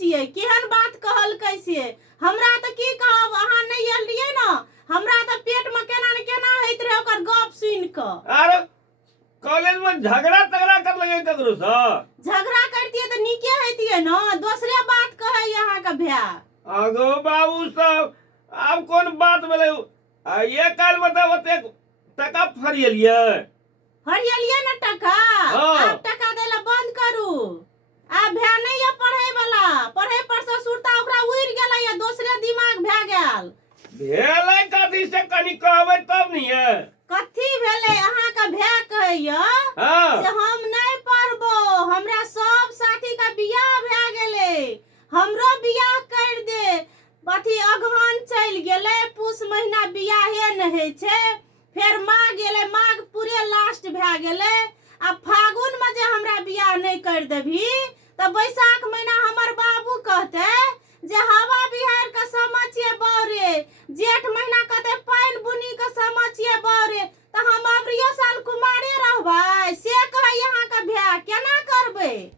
छियै केहन बात कहल कैसे हमरा त की कहब अहाँ नहीं आयल रहियै ना हमरा त पेट में केना न केना होइत रहे ओकर गप सुन क। अरे कॉलेज में झगड़ा तगड़ा कर लगे ककरो से झगड़ा करतिए त नीके होतिए ना दूसरे बात कहे यहाँ का भैया। आगो बाबू सब अब कौन बात बोले ये काल बताओ टका फरियलिए हरियलिए ना टका अब टका देला बंद करू आ भैया नहीं है पढ़े वाला पढ़े पर से सुरता ओकरा उड़ गेला या दूसरे दिमाग भै गेल भेलै कथी से कनी कहबै तब नहीं है कथी भेले अहाँ का भै कहैया से हम नहीं पढ़बो हमरा सब साथी का बियाह भै गेले हमरो बियाह कर दे अथी अगहन चल गेले पूस महीना बियाहे नहीं छै फिर माघ गेले माघ पूरे लास्ट भै गेले अब फागुन में जे हमरा बियाह नहीं कर देभी तो बैसाख महीना हमर बाबू कहते जे हवा बिहार का समय छिए बौरे जेठ महीना का